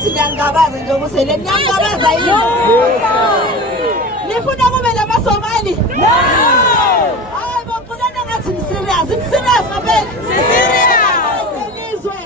ngathi ngiyangabaza nje ukusele ngiyangabaza yini? Nifuna kube namasomali? Hayi bokulana ngathi serious ngaphela. Serious. Elizwe.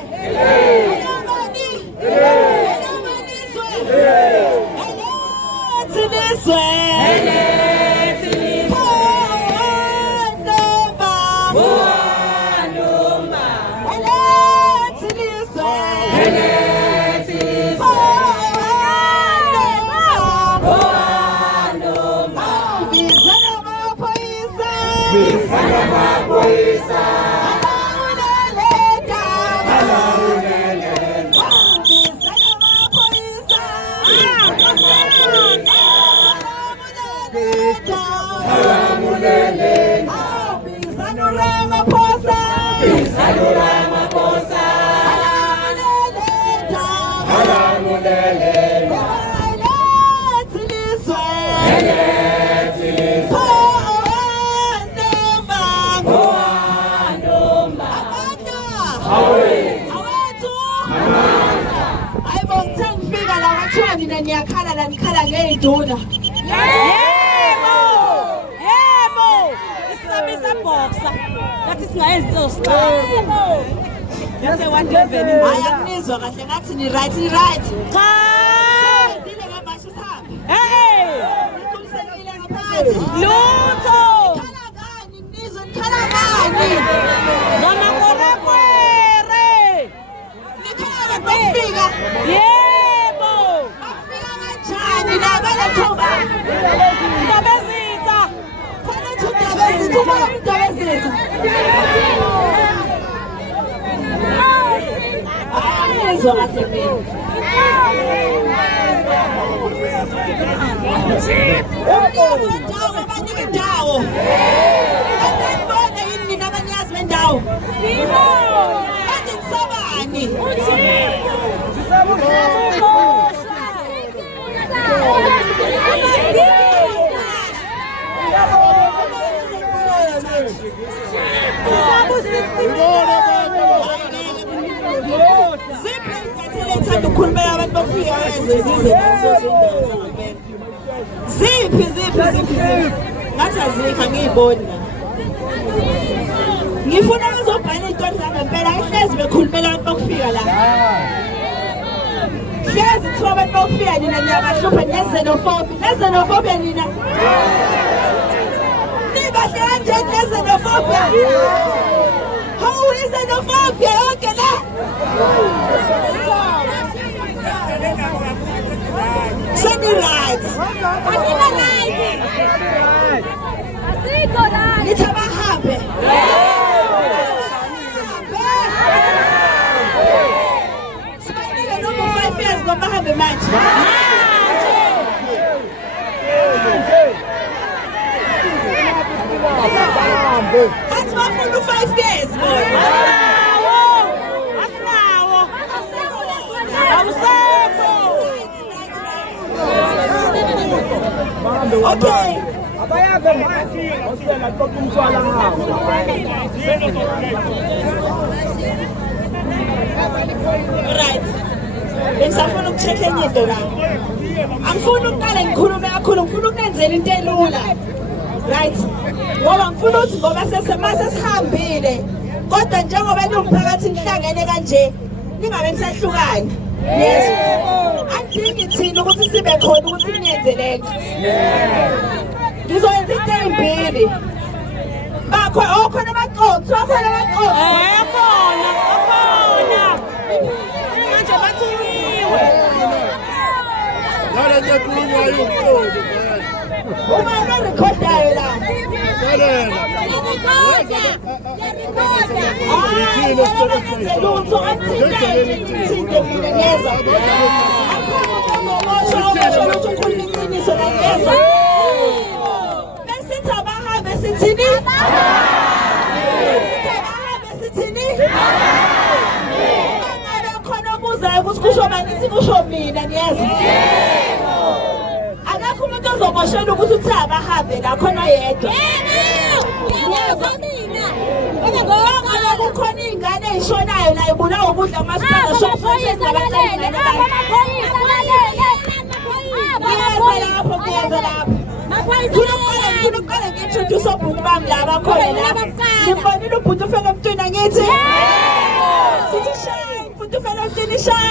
Niyakhala la nikhala ngey'nduna. Yebo! Isabe saboksa. Ngathi singayenzi into siqala. Yase 111. Hayi akunizwa kahle ngathi ni right. Cha! Ngidile ngamashisa sihambe. Ngikulisekile ngaphansi. Lutho! Nikhala ngani nizwe nikhala ngani? Ngama korekwere! Nikhala ngokufika. Yebo! Nina bala thoba. Ndabezitha. Khona Ndabezitha, Ndabezitha. Ayizwa kahle mina. Indawo abanike indawo. Kanibona yini nina abanyazi bendawo? Kanti nisabani? Ziphi ngathi azikho ngiyiboni ngifuna bezobhala iy'tori zangempela ayihlezi bekhulumela abantu bokufika la hlezi kuthiwa abantu bokufika nina niyabahlupha nezenophobia nina nibahle kanjani nezenophobia how is xenophobia yonke la seni-right nithi abahambe sibanike noma 5 years ngoba bahambe manje athi bafuna u-5 years Asinawo! Awusekho! okay Abayage manje osela qoqa umswala ngawo. right bengisafuna ukucheck enye into la angifuni ukuqala ngikhulume kakhulu ngifuna ukunenzela into elula right ngoba ngifuna ukuthi ngoba sesihambile kodwa njengoba niwumphakathi nihlangene kanje ningabe nisahlukani yes angidingi thina ukuthi sibe khona ukuthi niyenze lento ngizoyenza into ey'mbili khona abaqoqi Akhona! Manje bathuliwe! Yala nje kunywa yomqondo man. uma norekhodayo la lutho angithinte mina ngeza lutho ukhuluma iqiniso la ngeza besithi abahambe sithini angabe khona obuzayo ukuthi kusho bani sithi kusho mina niyeza akakho umuntu ozoboshela ukuthi uthi abahambe la khona yedwa ngoba kukhona iy'ngane eyishonayo nayo ibulawa ukudla umasipala shophoyisa lalalele amaphoyisa lalele ngiyeza lapho ngifuna ukuqala ngi-introduce obhuti bami laba khona la ngimbonile ubhuti ufele emntwini angithi sithi shine ubhuti ufele emntwini shine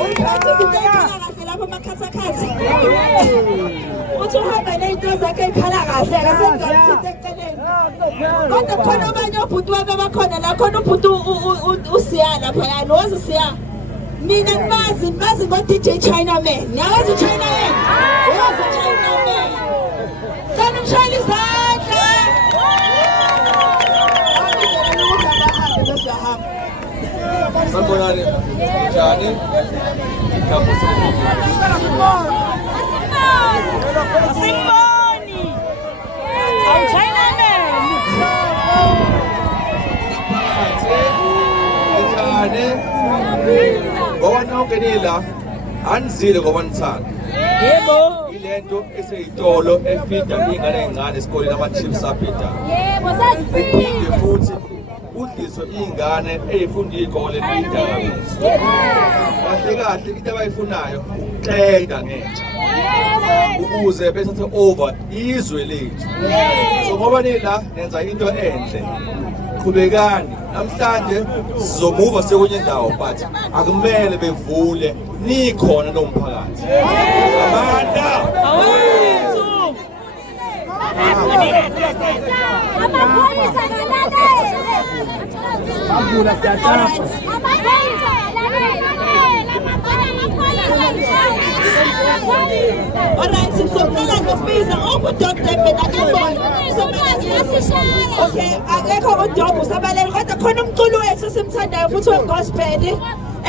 uyiphathe izinto ey'khala kahle lapho amakhathakhathi uthi uhamba ney'nto zakhe ey'khala kahle kasengamthinta eceleni kodwa khona abanye obhuti wami abakhona la khona ubhuti usiya laphayani woza usiya mina nimazi ngo-DJ Chinaman niyawazi uChinaman wazi uChinaman kani mshayela izandla Sanibonani njani? Asimboni. AwuChinaman. Njani? Ngoba nonke nila anizile ngoba nithanda. Yebo. Ilento eseyitolo efida ingane encane esikoleni ama-chips abhida. Yebo, sasifile. Iphinde futhi udliso iy'ngane ey'funda iy'kole ney'dakamizwa. Kahle kahle into abayifunayo ukuqeda ngentsha ukuze bethathe over izwe lethu. So ngoba nila nenza into enhle qhubekani namhlanje sizomuva sekwenye indawo but akumele bevule nikhona nomphakathi amanda Awethu. Amaphoyisa Avula siyathatha. alright sizocela ngibiza ubudokotela phela okay akekho udogo usabalele kodwa khona umculo wethu simthandayo futhi wegospel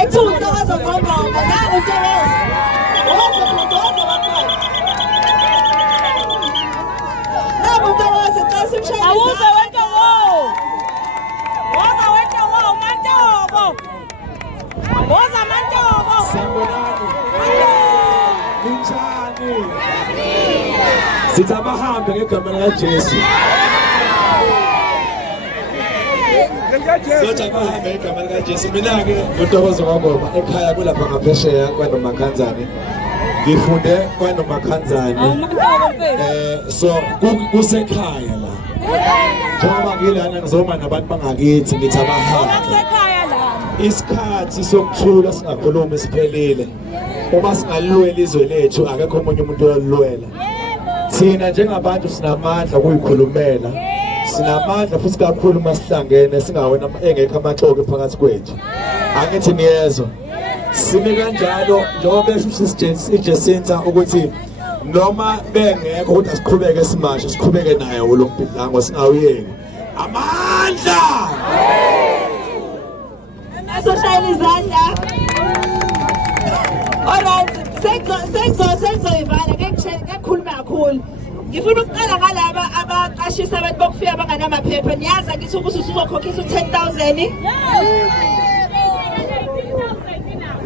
ekuthiwa uNtokozo Ngongoma nangu Ntokozo nangu Ntokozo xa simshayela Awuze wonke wo. Woza wonke wo Mantobo. Woza Mantobo. Sanibonani. Ninjani? Sithi abahambe ngegama likaJesu. Sothi abahambe ngegama likaJesu. Mina-ke uNtokozo Ngongoma ekhaya kulapha ngaphesheya kwaNomakhanzane. Ngifunde kwaNomakhanzane. Awumantobo mfethu. So kusekhaya la. Njengoba ngilana ngizoma nabantu bangakithi ngithi abahambe. Ngasekhaya la. Isikhathi sokuthula singakhuluma siphelile. Uma singalwela izwe lethu akekho umunye umuntu oyalwela. Thina njengabantu sinamandla ukuyikhulumela. Sinamandla futhi kakhulu uma sihlangene singawena engekho amaxoki phakathi kwethu. Angithi niyezwa. Sime kanjalo njengoba besho iJesinta ukuthi noma bengekho ukuthi asiqhubeke simashe siqhubeke naye lo mbhidango singawuyeki. Amandla! asoshayela izandla alright sengizoyivala ngekukhuluma kakhulu ngifuna ukuqala ngalaba abaqashisa abantu bokufika abanganamaphepha niyazi ngithi ukuthi usuzokhokhisa u10,000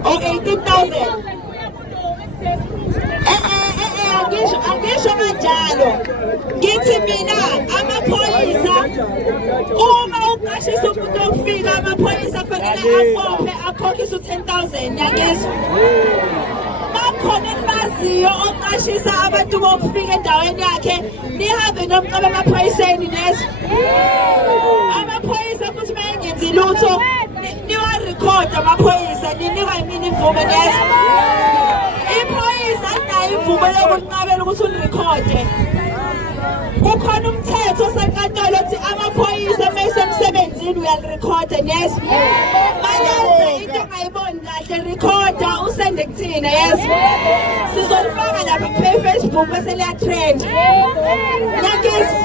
18,000 angisho kanjalo ngithi mina amaphoyisa uma uqashisa umuntu okufika amaphoyisa kufanele aqophe akhokhise u10,000 yangizwa bakhona enibaziyo oqashisa abantu bokufika endaweni yakhe nihambe nomqaba amaphoyiseni nezwa amaphoyisa futhi mayengenzi lutho niwarekhoda amaphoyisa ninikwa yimini imvume nezwa iphoyisa alinayo imvume yokunqabela ukuthi ulirekhode kukhona umthetho osenkantolo othi amaphoyisa mayisemsebenzini uyalirekhoda nezwa mayenze into ongayiboni kahle rekhoda usende kuthina yezwa sizolifaka lapha ku-Facebook bese liyatrend yakizwa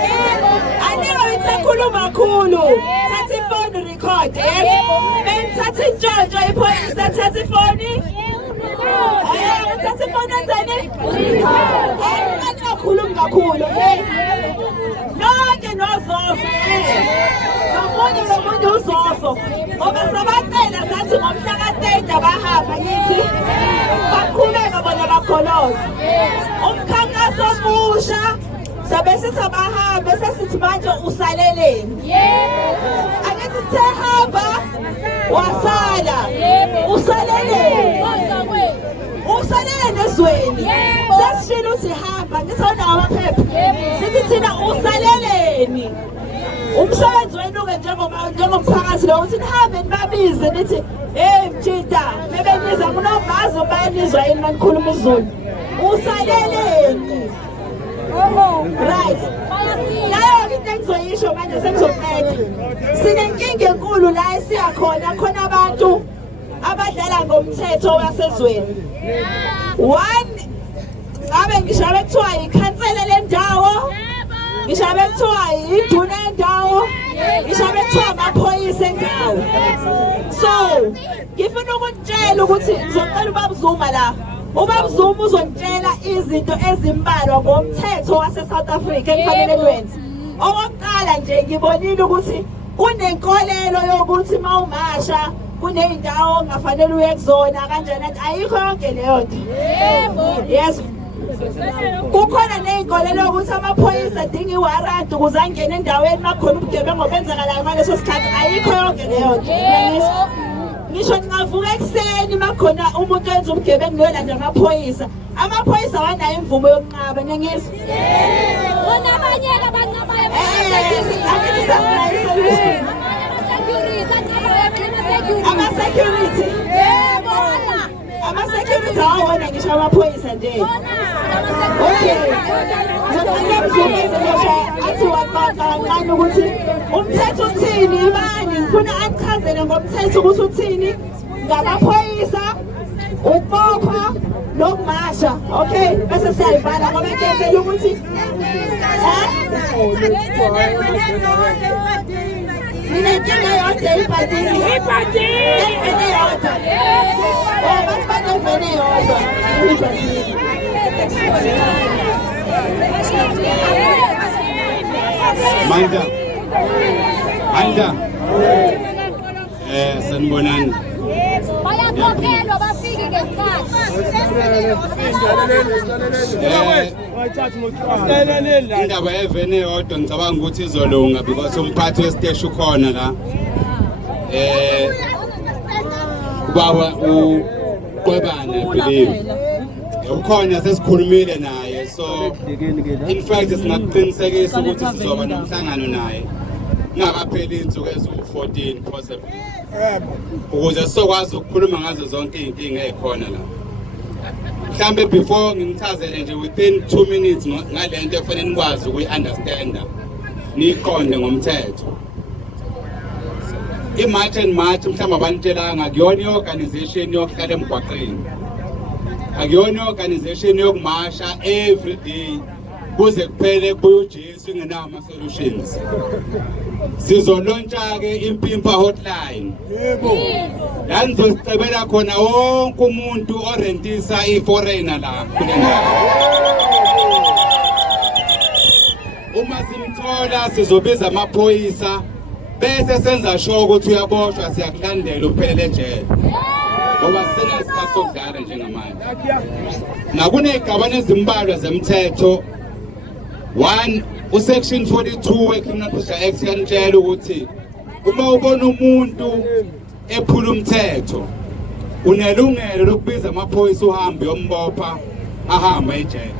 aniko ithakhuluma kakhulu thatha ifoni urekhode yezwa bengithatha intshontsho iphoyisa thatha ifoni uthatha ifoni wenzeni kakhulumi kakhulu nonke nozozo nomunye uzozo ngoba sabacela sathi ngomhla ka-30 abahamba ngithi baqhubeka bona bakholoza umkhankaso omusha sabe sithi abahambe sesithi manje usaleleni wasala usalele nezweni sesishilo sihamba ngisona amaphepha sithi thina usaleleni umsebenzi wenu ke njengomphakathi lo uthi nihambe nibabize nithi hey mjida bebeniza kunobazo bayanizwa yini manikhuluma isiZulu usaleleni right nayo into engizoyisho manje sengizoqeda sinenkinga enkulu la esiyakhona khona abantu abadlala ngomthetho wasezweni one ngabe ngishabe kuthiwa ikhansela lendawo ngishabe kuthiwa induna yendawo ngishabe kuthiwa amaphoyisa endawo so ngifuna ukutshela ukuthi ngizocela ubaba Zuma la ubaba Zuma uzongitshela izinto ezimbalwa ngomthetho wase-South Africa ekufanele lwenze okokuqala nje ngibonile ukuthi kunenkolelo yokuthi mawumasha kuney'ndawo ongafanele uye kuzona kanjani ayikho yonke leyo nto yes kukhona ney'nkolelo yokuthi amaphoyisa adinga iwaranti ukuze angene endaweni makhona ubugebengu obenzakalayo ngaleso sikhathi ayikho yonke leyo nto ngisho ningavuka ekuseni makhona umuntu wenza ubugebengu niyolanda amaphoyisa awanayo imvumo yokunqaba nengizwa Bonabanyela banqabayo ama-security ama-security awona ngisho amaphoyisa nje okay athi waqaqancane ukuthi umthetho uthini ibani ngifuna anichazele ngomthetho ukuthi uthini ngamaphoyisa ukubopha nokumasha okay bese siyayivala ngoba ngiyenzela ukuthi ninenkinga yodwa ibhadini evene yodwa bathi banevene yodwa ibhadini Manda sanibonani bayakhokhelwa bafike ngesikhathi indaba yevene yodwa ngicabanga ukuthi izolunga because umphathi wesiteshi ukhona la ubaba uQwebana I believe ukhona sesikhulumile naye so in fact singakuqinisekisa ukuthi sizoba nomhlangano naye ngakapheli insuku eziwu-14 possible ukuze sizokwazi ukukhuluma ngazo zonke iy'nkinga ey'khona la mhlambe before ngimchazele nje within 2 minutes ngale nto efanele nikwazi ukuyi-understanda niyiqonde ngomthetho i-march and march mhlawumbe abanitshelanga akuyona i-organization yokuhlala emgwaqeni akuyona i-organization yokumasha every day kuze kuphele kubuye uJesu ingenawo ama-solutions sizolontsha-ke impimpa hotline la nizosicebela khona wonke umuntu orentisa i-foreigner la kule ndawo uma simthola sizobiza amaphoyisa bese senza sure ukuthi uyaboshwa siyakulandela uphelele ejele ngoba sinesikhathi sokudlala njengamanje nakuney'gabane ezimbalwa zemthetho one usection 42 we-Criminal Procedure Act yanitshela ukuthi uma ubona umuntu ephula umthetho unelungelo lokubiza amaphoyisa uhambe yombopha ahamba ejele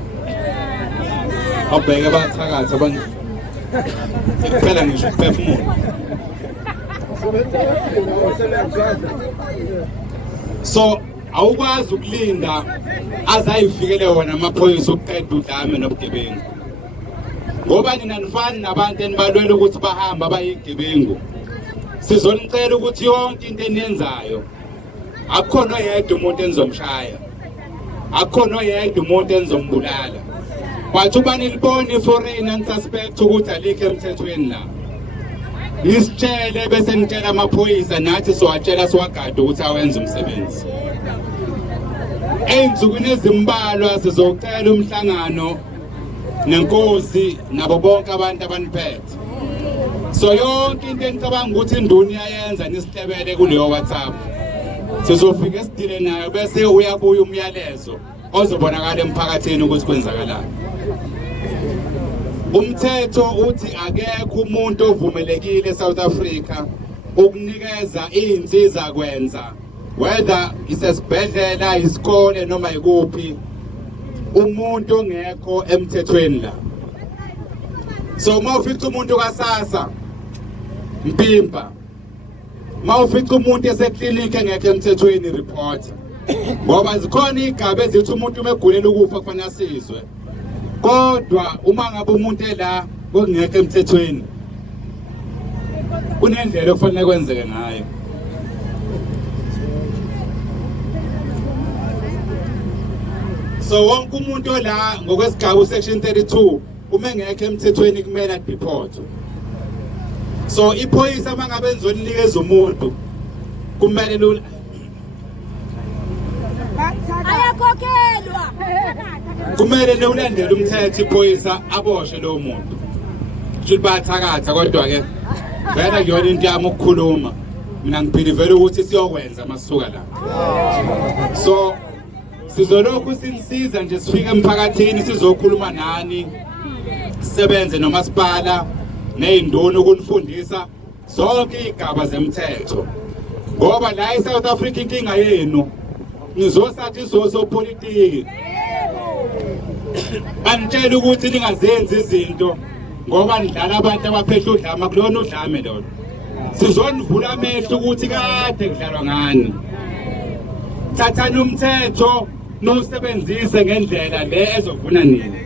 abheke bathakathi abantu sekuphela ngisho ukuphefumula so awukwazi ukulinda azayifikele wona amaphoyisa ukuqeda udlame nobugebengu ngoba nina nifani nabantu enibalwela ukuthi bahamba abayigebengu sizonicela ukuthi yonke into eniyenzayo akukhona oyedwa umuntu enizomshaya akukhona oyedwa umuntu enizombulala kwathi uba nilibona i-foreigner nisuspect ukuthi alikho emthethweni la nisitshele bese nitshela amaphoyisa nathi siwatshela siwagade ukuthi awenze umsebenzi ey'nsukwini ezimbalwa sizocela umhlangano nenkosi nabo bonke abantu abaniphethe so yonke into engicabanga ukuthi induna iyayenza nisihlebele kuleyo WhatsApp sizofika esidile nayo bese uyabuya umyalezo ozobonakala emphakathini ukuthi kwenzakalani umthetho uthi akekho umuntu ovumelekile eSouth Africa ukunikeza izinsiza kwenza whether isesibhedlela isikole noma ikuphi umuntu ongekho emthethweni la. So uma ufica umuntu kaSASSA Mpimpa, uma ufica umuntu eseklinikhi engekho emthethweni report, ngoba zikhona igaba ezithi umuntu umegulela ukufa kufanele asizwe. Kodwa uma ngabe umuntu la ngokungekho emthethweni kunendlela okufanele kwenzeke ngayo. So wonke umuntu la ngokwesigaba section 32 uma engekho emthethweni kumele deport. So iphoyisa mangabe enizoninikeza umuntu kumele ayakhokhelwa kumele ulandele umthetho iphoyisa aboshwe lo muntu. Futhi bathakatha kodwa ke vele kuyona into yami ukukhuluma. Mina ngibhilivela ukuthi siyokwenza masisuka la. So sizolokhu sinisiza nje sifike emphakathini sizokhuluma nani. Sisebenze nomasipala nezinduna ukunifundisa zonke igaba zemthetho. Ngoba la eSouth Africa inkinga yenu nizosathi sopolitiki. Banitshela ukuthi ningazenzi izinto ngoba nidlala abantu abaphehla udlame kulona udlame lolo. Sizonivula amehlo ukuthi kade kudlalwa ngani. Thathani umthetho nosebenzise ngendlela le ezovuna nini.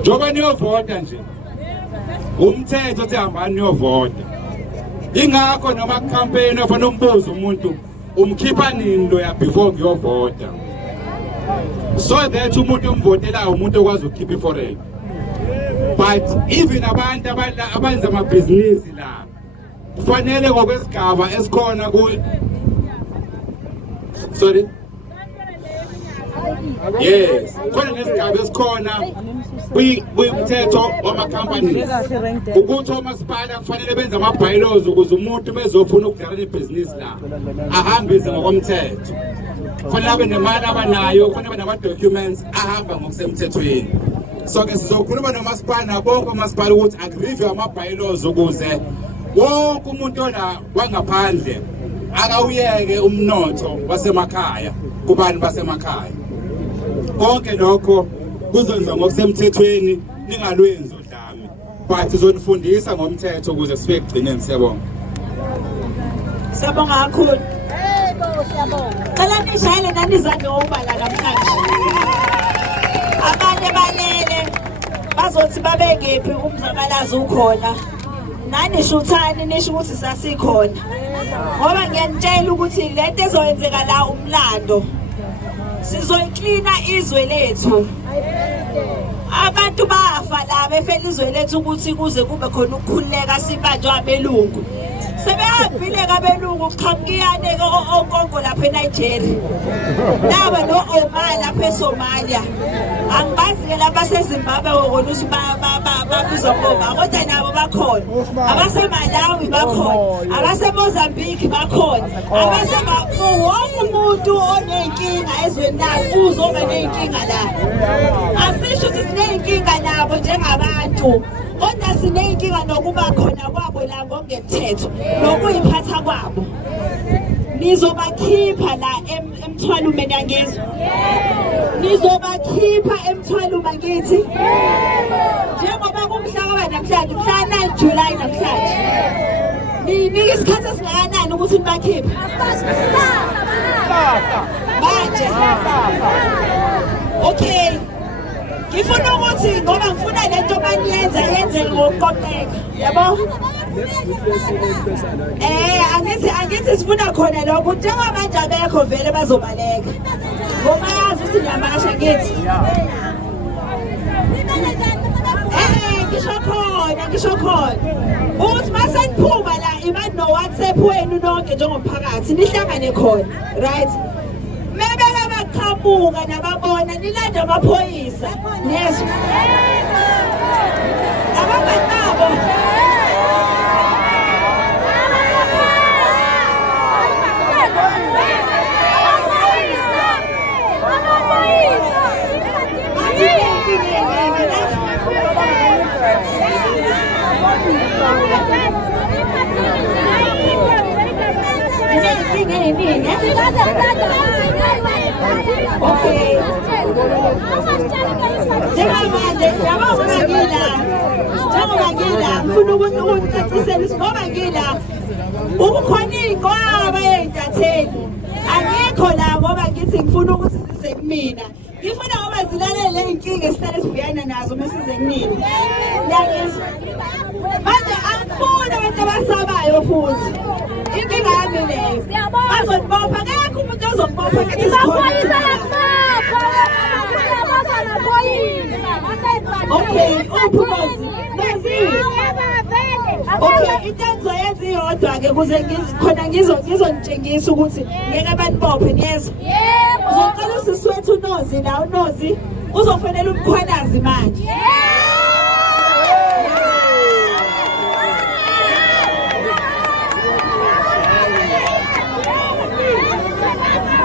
Njoba niyovota nje umthetho uthi hambani niyovota. Ingakho noma campaign ofana umbuzo umuntu umkhipha nini lo ya before ngiyovota, so that umuntu umvotela umuntu okwazi ukukhipha iforeign. But even abantu abenza amabhizinisi la kufanele ngokwesigaba esikhona ku yes khona nesigaba esikhona kuyimthetho wamakhampani ukuthi omasipala kufanele benze ama-bylaws ukuze umuntu bezofuna ukudlala ibhizinisi la ahambise ngokomthetho. Kufanele abe nemali abanayo, kufanele abe nama-documents ahamba ngokusemthethweni. So ke sizokhuluma nomasipala nabonke omasipala ukuthi akureview ama-bylaws ukuze wonke umuntu la wangaphandle akawuyeke umnotho wasemakhaya kubantu basemakhaya. Konke lokho kuzonza ngokusemthethweni, ningalwenzi udlame, but sizonifundisa ngomthetho ukuze sifike ekugcineni. Siyabonga. Siyabonga kakhulu. yebo siyabonga Cela nishayele nani izandla ngobala namhlanje. Abanye balele bazothi babengephi umzabalazi ukhona. Nani shuthani nisho ukuthi sasikhona. Ngoba ngiyanitshela ukuthi lento ezoyenzeka la umlando. Sizoyiklina izwe lethu. Abantu bafa la befela izwe lethu ukuthi kuze kube khona ukukhululeka sibanjwa abelungu. Sebehambile kabelungu kuqhamukiyane okongo lapha eNigeria. Laba no-Omar lapha eSomalia. Angibazi ke lapha seZimbabwe ukuthi babizwa ngoba kodwa nabo bakhona. AbaseMalawi bakhona. AbaseMozambique bakhona. Wonke umuntu onenkinga ezweni lakhe uzoba nenkinga la. Asisho ukuthi sinenkinga nabo njengabantu. Kodwa sinenkinga nokuba khona kwabo la ngokungemthetho nokuyiphatha kwabo. Nizobakhipha la emthwalumeni yangezwe. Nizobakhipha emthwaluma ngithi. Njengoba kumhla namhlanje mhla 9 July namhlanje. Ninika isikhathi esingakanani ukuthi nibakhiphe? Manje. Okay. Ngifuna ukuthi ngoba ngifuna lento baniyenze ngokuqoqeka. Yabo? Angithi sifuna khona lokho njengoba manje abekho vele bazobaleka. Ngoba yazi ukuthi ngiyamasha ngithi. Ngisho khona. Uthi mase niphuma la imani no WhatsApp wenu nonke njengomphakathi nihlangane khona, right? Mebeka baqhamuka nababona nilanda amaphoyisa. Nezwe. Ababantabo. inkinga eyiningi. Okay. Njengamanje njengoba ngila ngifuna ukucacisela ukuthi ngoba ngila ukukhona iy'nqwaba ey'ntatheli angikho la ngoba ngithi ngifuna ukuthi size kumina ngifuna ngoba zilalele iy'nkinga esihlale sibhekana nazo uma size kumina. Ngiyangizwa manje angifuni abantu abasabayo futhi inkinga yami leyo bazonibopha akekho umuntu ozonibopha ngithi okay uphi Nozi? Okay, into engizoyenza iyodwa-ke ukuze khona ngizonitshengisa ukuthi ngeke banibophe niyezwa. Uzocela usisi wethu uNozi la uNozi uzofonela umkhwanazi manje.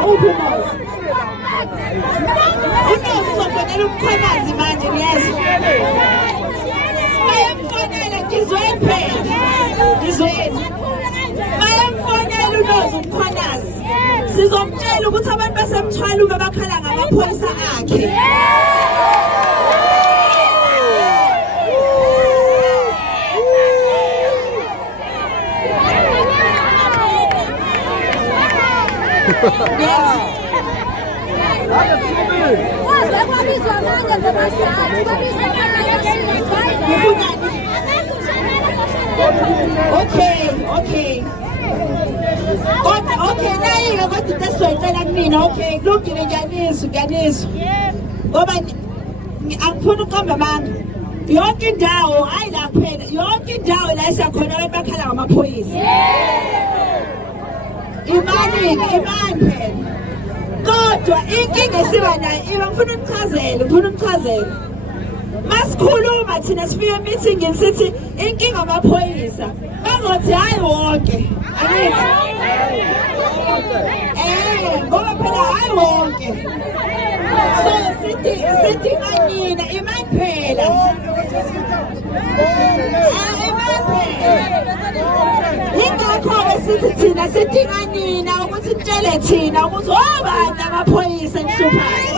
Uphi Nozi? uNozi uzofonela umkhwanazi manje niyezwa. Bayamfonela ngizweni phela. Ngizweni. Bayamfonela uNozi umkhwanazi. Sizomtshela ukuthi abantu basemthwaluka bakhala ngamaphoyisa akhe. Okay. Okay, nayi kodwa into esizoyicela kumina. Okay, kulungile ngiyanizwa. Ngoba angifuni uqamba amanga. Yonke indawo hayi la kuphela. Yonke indawo la esiyakhona abantu bakhala ngamaphoyisa. Imani phela. Kodwa inkinga esiba nayo ngifuna unichazele. Masikhuluma thina sifika emeetingini sithi inkinga amaphoyisa. Bangothi hayi wonke. Angithi. Ngoba phela hayi wonke. So sithi kanina imani phela. Ingakho sithi thina sithi kanina ukuthi sitshele thina ukuthi obani amaphoyisa enhluphayo.